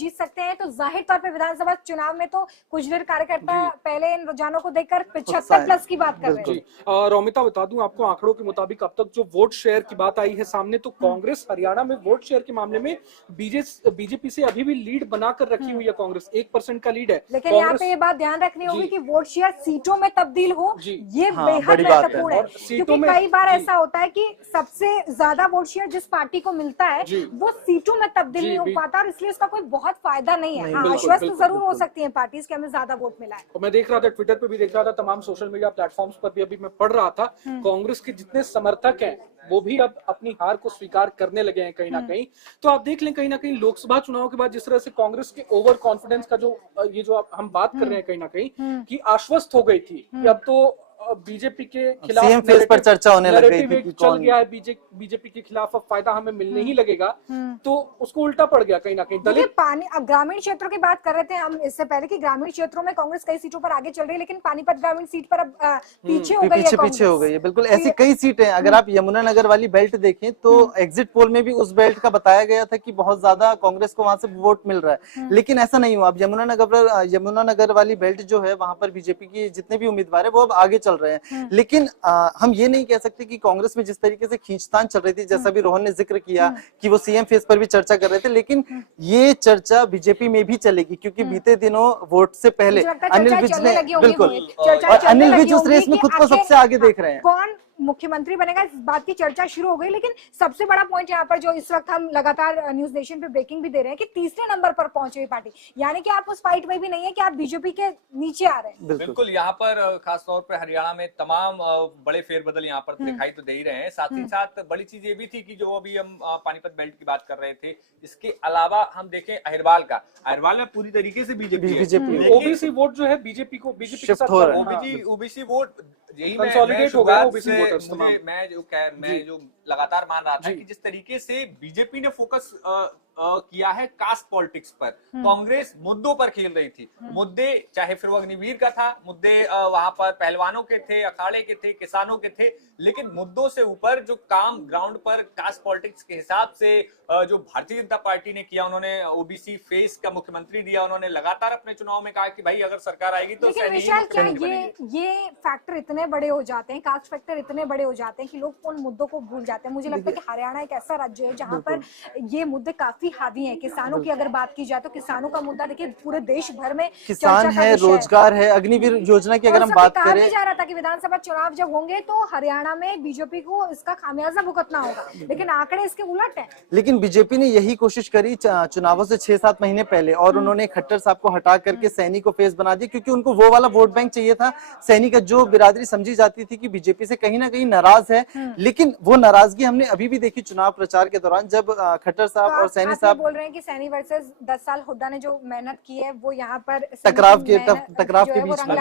जीत सकते हैं, तो जाहिर तौर पे विधानसभा चुनाव में तो कुछ देर कार्यकर्ता पहले इन रुझानों को देखकर 75+ की बात कर रहे हैं। रोमिता, बता दूं आपको आंकड़ों के मुताबिक अब तक जो वोट शेयर की बात आई है सामने, तो कांग्रेस हरियाणा में वोट शेयर के मामले में बीजेपी से अभी भी लीड बनाकर रखी हुई है। कांग्रेस 1% का लीड है। लेकिन यहाँ पे ये बात ध्यान रखनी होगी कि वोट शेयर सीटों में तब्दील हो, ये बेहद महत्वपूर्ण है, क्योंकि कई बार ऐसा होता है कि सबसे ज्यादा वोट शेयर जिस पार्टी को मिलता है वो सीटों में तब्दील नहीं हो पाता, और इसलिए उसका कोई बहुत फायदा नहीं है। आश्वस्त जरूर हो सकती है पार्टी कि हमें ज्यादा वोट मिला है। मैं देख रहा था, ट्विटर पे भी देख रहा था, तमाम सोशल मीडिया प्लेटफॉर्म्स पर भी अभी मैं पढ़ रहा था, कांग्रेस के जितने समर्थक हैं वो भी अब अपनी हार को स्वीकार करने लगे हैं कहीं ना कहीं। तो आप देख लें, कहीं ना कहीं लोकसभा चुनाव के बाद जिस तरह से कांग्रेस के ओवर कॉन्फिडेंस का जो ये जो हम बात कर रहे हैं कहीं ना कहीं कि आश्वस्त हो गई थी कि अब तो बीजेपी के खिलाफ सीएम फेस पर चर्चा होने लग गई थी कि चल गया है बीजेपी के खिलाफ, अब फायदा हमें मिलने ही लगेगा, तो उसको उल्टा पड़ गया कहीं ना कहीं। दलित पानी, अब ग्रामीण क्षेत्रों की बात कर रहे थे हम इससे पहले कि ग्रामीण क्षेत्रों में कांग्रेस कई सीटों पर आगे चल रही है, लेकिन पानीपत ग्रामीण सीट पर अब पीछे हो गई है। बिल्कुल ऐसी कई सीटें हैं। अगर आप यमुनानगर वाली बेल्ट देखें तो एग्जिट पोल में भी उस बेल्ट का बताया गया था कि बहुत ज्यादा कांग्रेस को वहां से वोट मिल रहा है, लेकिन ऐसा नहीं हुआ। अब यमुनानगर वाली बेल्ट जो है वहां पर बीजेपी के जितने भी उम्मीदवार है वो अब आगे चल रहे हैं। लेकिन हम ये नहीं कह सकते कि कांग्रेस में जिस तरीके से खींचतान चल रही थी, जैसा भी रोहन ने जिक्र किया कि वो सीएम फेस पर भी चर्चा कर रहे थे, लेकिन ये चर्चा बीजेपी में भी चलेगी, क्योंकि बीते दिनों वोट से पहले अनिल विज ने बिल्कुल, और अनिल विज उस रेस में खुद को सबसे आगे देख रहे हैं। कौन मुख्यमंत्री बनेगा, इस बात की चर्चा शुरू हो गई। लेकिन सबसे बड़ा पॉइंट यहाँ पर जो इस वक्त हम लगातार न्यूज नेशन पे ब्रेकिंग भी दे रहे हैं कि तीसरे नंबर पर पहुंच गई पार्टी, यानी कि आप उस फाइट में भी नहीं है कि आप बीजेपी के नीचे आ रहे हैं। बिल्कुल, यहाँ पर खासतौर पर हरियाणा में तमाम बड़े फेरबदल यहाँ पर दिखाई तो दे ही रहे हैं। साथ ही साथ बड़ी चीज ये भी थी कि जो अभी हम पानीपत बेल्ट की बात कर रहे थे, इसके अलावा हम देखें अहिरवाल में पूरी तरीके से बीजेपी ओबीसी वोट जो है बीजेपी के साथ ओबीसी वोट यही कंसोलिडेट हो गया ओबीसी वोटर्स। मैं जो लगातार मान रहा था कि जिस तरीके से बीजेपी ने फोकस किया है कास्ट पॉलिटिक्स पर, कांग्रेस मुद्दों पर खेल रही थी। मुद्दे चाहे फिर वो अग्निवीर का था, मुद्दे वहां पर पहलवानों के थे, अखाड़े के थे, किसानों के थे, लेकिन मुद्दों से ऊपर जो काम ग्राउंड पर कास्ट पॉलिटिक्स के हिसाब से जो भारतीय जनता पार्टी ने किया, उन्होंने ओबीसी फेस का मुख्यमंत्री दिया। उन्होंने लगातार अपने चुनाव में कहा कि भाई अगर सरकार आएगी तो ये फैक्टर इतने बड़े हो जाते हैं, कास्ट फैक्टर इतने बड़े हो जाते हैं कि लोग उन मुद्दों को भूल जाते हैं। मुझे लगता है कि हरियाणा एक ऐसा राज्य है जहां पर ये मुद्दे काफी हावी हैं। किसानों की अगर बात की जाए तो किसानों का मुद्दा देखिए पूरे देश भर में किसान है, रोजगार है, अग्निवीर योजना की अगर हम बात करें, जा रहा था कि विधानसभा चुनाव जब होंगे तो हरियाणा में बीजेपी को इसका खामियाजा भुगतना होगा, लेकिन आंकड़े इसके उलट है। लेकिन बीजेपी ने यही कोशिश करी चुनावों से 6-7 महीने पहले, और उन्होंने खट्टर साहब को हटा करके सैनी को फेस बना दिया, क्योंकि उनको वो वाला वोट बैंक चाहिए था। सैनी का जो बिरादरी समझी जाती थी कि बीजेपी से कहीं ना कहीं नाराज है, लेकिन वो नाराजगी हमने अभी भी देखी चुनाव प्रचार के दौरान, जब खट्टर साहब और सैनी साहब बोल रहे हैं कि सैनी वर्सेस 10 साल हुड्डा ने जो मेहनत की है वो यहाँ पर टकराव के बीच में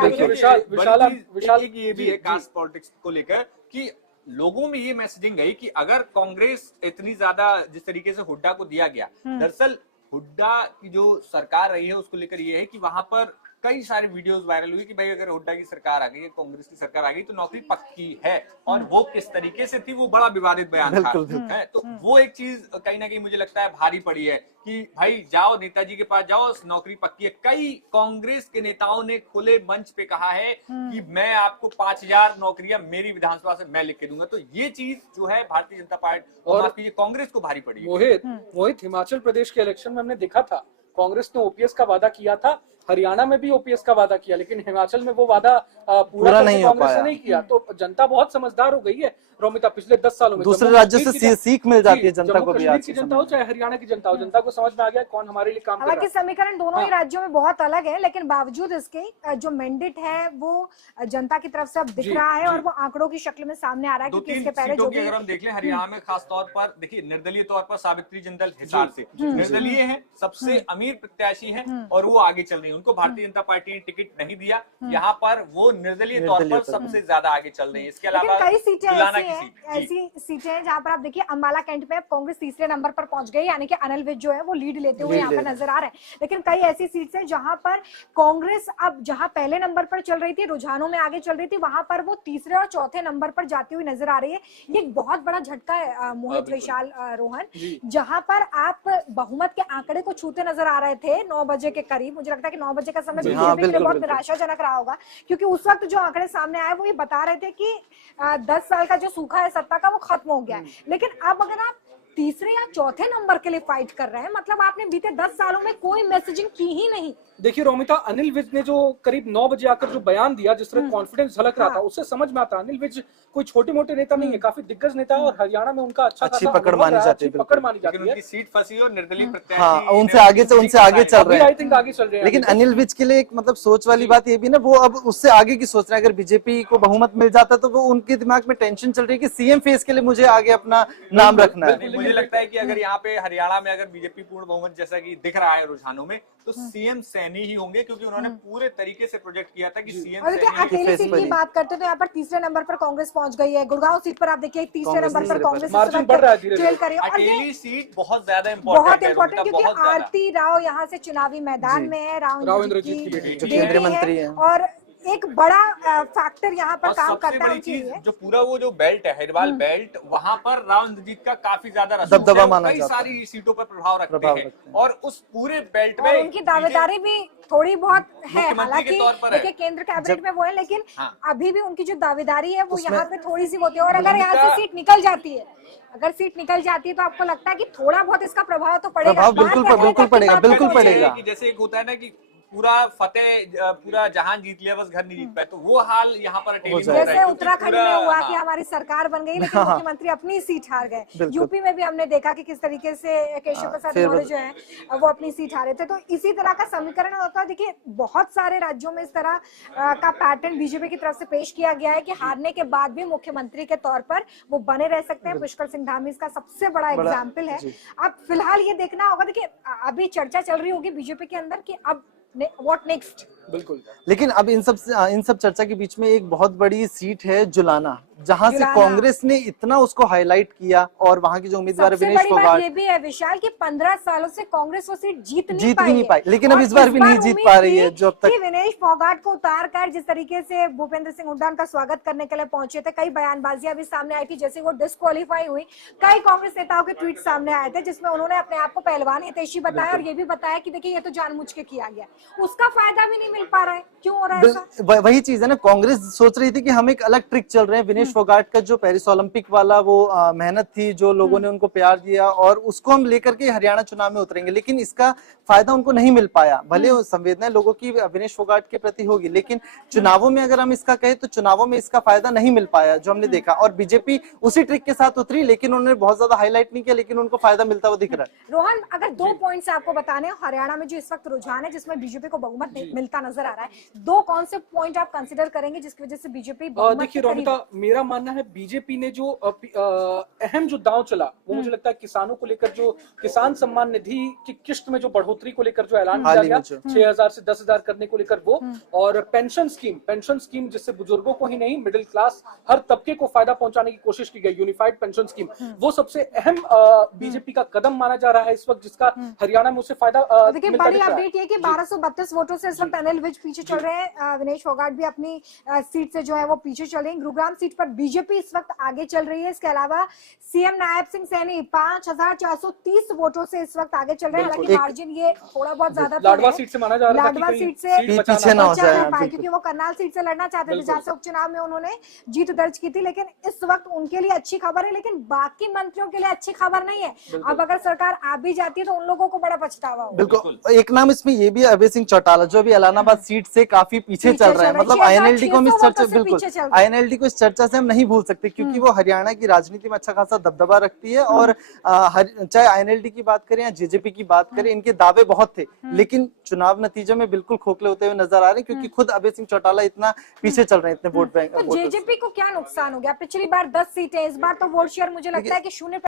विशाल की ये भी है कास्ट पॉलिटिक्स को लेकर कि लोगों में ये मैसेजिंग गई कि अगर कांग्रेस इतनी ज्यादा जिस तरीके से हुड्डा को दिया गया, दरअसल हुड्डा की जो सरकार रही है उसको लेकर ये है कि वहां पर कई सारे वीडियोस वायरल हुई कि भाई अगर हुड्डा की सरकार आ गई है, कांग्रेस की सरकार आ गई तो नौकरी पक्की है, और वो किस तरीके से थी वो बड़ा विवादित बयान था। तो वो एक चीज कहीं ना कहीं मुझे लगता है भारी पड़ी है कि भाई जाओ नेताजी के पास जाओ, नौकरी पक्की है। कई कांग्रेस के नेताओं ने खुले मंच पे कहा है कि मैं आपको 5000 नौकरियां मेरी विधानसभा से मैं लिख के दूंगा। तो ये चीज जो है भारतीय जनता पार्टी और कांग्रेस को भारी पड़ी है। मोहित, हिमाचल प्रदेश के इलेक्शन में हमने देखा था कांग्रेस ने ओपीएस का वादा किया था, हरियाणा में भी ओपीएस का वादा किया, लेकिन हिमाचल में वो वादा पूरा नहीं हो पाया, नहीं किया। तो जनता बहुत समझदार हो गई है रोमिता पिछले 10 सालों में। दूसरे राज्यों से सीख मिल जाती है जनता को भी। आज की जनता हो चाहे हरियाणा की जनता हो, जनता को समझ में आ गया कौन हमारे लिए काम कर रहा है। हालांकि समीकरण दोनों ही राज्यों में बहुत अलग है, लेकिन बावजूद इसके जो मैंडेट है वो जनता की तरफ से अब दिख रहा है और वो आंकड़ों की शक्ल में सामने आ रहा है। क्योंकि इसके पहले जो भी अगर हम देख लें हरियाणा में खास तौर पर देखिए निर्दलीय तौर पर सावित्री जिंदल हिसार से निर्दलीय है, सबसे अमीर प्रत्याशी है और वो आगे चल रही है। उनको भारतीय जनता पार्टी ने टिकट नहीं दिया। यहाँ पर वो निर्दलीय तौर पर सबसे ज्यादा आगे चल रहे हैं। इसके अलावा कई सीटें जुलाना ऐसी की हैं, सीट, ऐसी सीटें हैं जहां पर आप देखिए अंबाला कैंट में अब कांग्रेस तीसरे नंबर पर पहुंच गई, यानी कि अनिल विज जो है वो लीड लेते हुए यहाँ पर नजर आ रहे हैं। लेकिन कई ऐसी सीट्स हैं जहां पर कांग्रेस अब जहां पहले नंबर पर चल रही थी, रुझानों में आगे चल रही थी, वहां पर वो तीसरे और चौथे नंबर पर जाती हुई नजर आ रही है। ये एक बहुत बड़ा झटका है मोहित, विशाल, रोहन, जहां पर आप बहुमत के आंकड़े को छूते नजर आ रहे थे 9 बजे के करीब। मुझे लगता है कि 9 बजे का समय बीजेपी के लिए बहुत निराशाजनक रहा होगा, क्योंकि उस वक्त जो आंकड़े सामने आए वो ये बता रहे थे कि 10 साल का जो सूखा है सत्ता का वो खत्म हो गया है। लेकिन अब अगर आप तीसरे या चौथे नंबर के लिए फाइट कर रहे हैं, मतलब आपने बीते 10 सालों में कोई मैसेजिंग की ही नहीं। देखिए रोमिता, अनिल विज ने जो करीब 9 बजे आकर जो बयान दिया, जिस तरह कॉन्फिडेंस झलक रहा था, उससे समझ में आता है अनिल विज कोई छोटे मोटे नेता नहीं है, काफी दिग्गज नेता है और हरियाणा में उनका अच्छी पकड़ मानी जाती है, पकड़ मानी जाती है। उनकी सीट फंसी और निर्दलीय प्रत्याशी हाँ, उनसे आगे चल रहे हैं, आई थिंक आगे चल रहे हैं। लेकिन अनिल विज के लिए एक मतलब सोच वाली बात ये भी ना, वो अब उससे आगे की सोच रहे हैं। अगर बीजेपी को बहुमत मिल जाता तो वो उनके दिमाग में टेंशन चल रही है कि सीएम फेस के लिए मुझे आगे अपना नाम रखना है। मुझे लगता है कि अगर यहाँ पे हरियाणा में अगर बीजेपी पूर्ण बहुमत जैसा कि दिख रहा है रुझानों में, तो सीएम सैनी ही होंगे, क्योंकि उन्होंने पूरे तरीके से प्रोजेक्ट किया था कि सीएम और देखिए अकेली सीट की बात करते तो यहाँ पर तीसरे नंबर पर कांग्रेस पहुंच गई है। गुड़गांव सीट पर आप देखिए तीसरे नंबर पर कांग्रेस मार्जिन बढ़ रहा है धीरे ट्रेल कर रही है। अकेली सीट बहुत ज्यादा बहुत इम्पोर्टेंट इम्पोर्टेंट, क्योंकि आरती राव यहाँ से चुनावी मैदान में है, राव इंद्रजीत की बेटी केंद्रीय मंत्री है, है, और एक बड़ा फैक्टर यहाँ पर काम करता है। बड़ी चीज जो पूरा वो जो बेल्ट है, हरिद्वार बेल्ट, वहां पर राव इंद्रजीत का काफी ज्यादा दबदबा माना कई जाता है, सारी सीटों पर प्रभाव रखते हैं, और उस पूरे बेल्ट में उनकी दावेदारी भी थोड़ी बहुत है। हालांकि देखिए केंद्र कैबिनेट में वो है, लेकिन अभी भी उनकी जो दावेदारी है वो यहाँ पे थोड़ी सी होती है। और अगर यहाँ से सीट निकल जाती है, अगर सीट निकल जाती है तो आपको लगता है कि थोड़ा बहुत इसका प्रभाव तो पड़ेगा। बिल्कुल पड़ेगा। जैसे एक होता है ना कि पूरा फतेह पूरा जहां जीत लिया, बस घर नहीं जीत पाए, तो वो हाल यहाँ पर जैसे उत्तराखंड में हुआ कि हमारी सरकार बन गई लेकिन मुख्यमंत्री अपनी सीट हार गए। यूपी में भी हमने देखा कि किस तरीके से केशव प्रसाद मौर्य जो है वो अपनी सीट हारे थे। तो इसी तरह का समीकरण होता है। देखिए बहुत सारे राज्यों में इस तरह का पैटर्न बीजेपी की तरफ से पेश किया गया है कि हारने के बाद भी मुख्यमंत्री के तौर पर वो बने रह सकते हैं। पुष्कर सिंह धामी इसका सबसे बड़ा एग्जाम्पल है। अब फिलहाल ये देखना होगा, देखिए अभी चर्चा चल रही होगी बीजेपी के अंदर कि अब व्हाट नेक्स्ट। बिल्कुल, लेकिन अब इन सब चर्चा के बीच में एक बहुत बड़ी सीट है जुलाना, जहां से कांग्रेस ने इतना उसको हाईलाइट किया, और वहां की जो उम्मीदवार विनेश फोगाट, ये भी है विशाल कि 15 सालों से कांग्रेस वो सीट जीत नहीं पाई, लेकिन अब इस बार भी नहीं जीत पा रही है। जो अब तक विनेश फोगाट को उतार कर जिस तरीके से भूपेंद्र सिंह हुड्डा का स्वागत करने के लिए पहुंचे थे, कई बयानबाजियां भी सामने आई थी। जैसे वो डिस्क्वालीफाई हुई, कई कांग्रेस नेताओं के ट्वीट सामने आए थे जिसमें उन्होंने अपने आप को पहलवान हितैषी बताया और ये भी बताया कि देखिए ये तो जानबूझ के किया गया। उसका फायदा भी नहीं मिल पा रहा है, क्यों हो रहा है? वही चीज है ना, कांग्रेस सोच रही थी कि हम एक अलग ट्रिक चल रहे हैं। विनेश फोगाट का जो पेरिस ओलंपिक वाला वो मेहनत थी, जो लोगों ने उनको प्यार दिया, और उसको हम लेकर के हरियाणा चुनाव में उतरेंगे, लेकिन इसका फायदा उनको नहीं मिल पाया। भले संवेदनाएं लोगों की विनेश फोगाट के प्रति होगी, लेकिन चुनावों में अगर हम इसका कहें तो चुनावों में इसका फायदा नहीं मिल पाया, जो हमने देखा। और बीजेपी उसी ट्रिक के साथ उतरी, लेकिन उन्होंने बहुत ज्यादा हाईलाइट नहीं किया, लेकिन उनको फायदा मिलता हुआ दिख रहा है। रोहन, अगर 2 पॉइंट्स आपको बताने, हरियाणा में जो इस वक्त रुझान है जिसमें बीजेपी को बहुमत मिलता नजर आ रहा है, 2 कौन से पॉइंट आप कंसिडर करेंगे जिसकी वजह से बीजेपी? देखिए रोमिता, मेरा मानना है बीजेपी ने जो अहम जो दांव चला वो मुझे लगता है किसानों को लेकर, जो किसान सम्मान निधि की किस्त में जो बढ़ोतरी को लेकर जो ऐलान किया गया 6,000 से 10,000 करने को लेकर वो, और पेंशन स्कीम जिससे बुजुर्गों को ही नहीं मिडिल क्लास हर तबके को फायदा पहुंचाने की कोशिश की गई, यूनिफाइड पेंशन स्कीम, वो सबसे अहम बीजेपी का कदम माना जा रहा है इस वक्त, जिसका हरियाणा में उसे फायदा। देखिए बड़ी अपडेट ये कि 1232 वोटों से इस वक्त अनिल विज पीछे चल रहे हैं, विनेश फोगाट भी अपनी सीट से जो है वो पीछे चल रहे हैं। गुरुग्राम सीट पर बीजेपी इस वक्त आगे चल रही है। इसके अलावा सीएम नायब सिंह सैनी 5430 वोटों से इस वक्त आगे चल रहे हैं। हालांकि मार्जिन ये थोड़ा बहुत ज्यादा लाडवा सीट से माना जा रहा है, लाडवा सीट से पीछे ना हो जाए, क्योंकि वो करनाल सीट से लड़ना चाहते थे, जहां से उपचुनाव में उन्होंने जीत दर्ज की थी। लेकिन इस वक्त उनके लिए अच्छी खबर है, लेकिन बाकी मंत्रियों के लिए अच्छी खबर नहीं है। अब अगर सरकार आ भी जाती है तो उन लोगों को बड़ा पछतावा होगा। बिल्कुल, एक नाम इसमें ये भी अभय सिंह चौटाला, जो भी इलाहाबाद सीट से काफी पीछे चल रहा है। मतलब आईएनएलडी को हम इस चर्चा, बिल्कुल आईएनएलडी को इस चर्चा से हम नहीं भूल सकते, क्योंकि वो हरियाणा की राजनीति में अच्छा खासा दबदबा रखती है। और चाहे आईएनएलडी की बात करें या जेजेपी की बात करें, इनके दावे बहुत थे, लेकिन चुनाव नतीजे में बिल्कुल खोखले होते हुए नजर आ रहे हैं, क्योंकि खुद अभय सिंह चौटाला इतना पीछे चल रहे हैं, इतने वोट बैंक। जेजेपी को क्या नुकसान हो गया? पिछली बार 10 सीटें, इस बार तो वोट शेयर मुझे लगता है कि 0